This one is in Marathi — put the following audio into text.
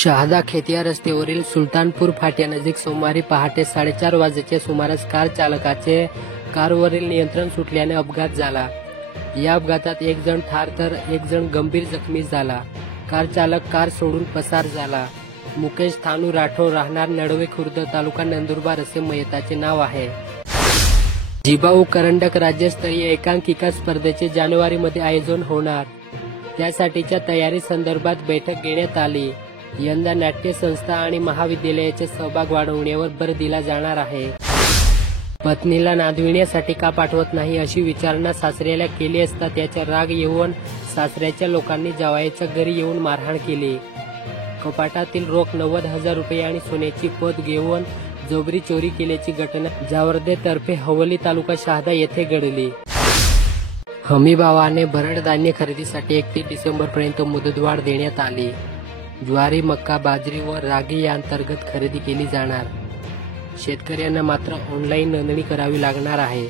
शहादा खेतिया रस्त्यावरील सुलतानपूर फाट्यानजीक सोमवारी पहाटे 4:30 वाजेच्या सुमारास कार चालकाचे कारवरील नियंत्रण सुटल्याने अपघात झाला। या अपघातात एक जण ठार तर एक जण गंभीर जखमी झाला। कार चालक कार सोडून पसार झाला। मुकेश थानू राठोड राहणार नडवे खुर्द तालुका नंदुरबार असे मयताचे नाव आहे। जिबाऊ करंडक राज्यस्तरीय एकांकिका स्पर्धेचे जानेवारीमध्ये आयोजन होणार, त्यासाठीच्या तयारी संदर्भात बैठक घेण्यात आली। यंदा नाट्य संस्था आणि महाविद्यालयाचे सहभाग वाढवण्यावर भर दिला जाणार आहे। पत्नीला नांदविण्यासाठी का पाठवत नाही अशी विचारणा सासऱ्याला केली असता त्याचा राग येऊन सासऱ्याच्या लोकांनी जावयाच्या घरी येऊन मारहाण केली। कपाटातील रोख 90,000 रुपये आणि सोन्याची पत घेऊन जोबरी चोरी केल्याची घटना जावर्दे तर्फे हवली तालुका शहादा येथे घडली। हमीभावाने भरड धान्य खरेदीसाठी 31 डिसेंबरपर्यंत मुदतवाढ देण्यात आली। ज्वारी, मक्का, बाजरी व रागी या अंतर्गत खरेदी केली जाणार। शेतकऱ्यांना मात्र ऑनलाईन नोंदणी करावी लागणार आहे।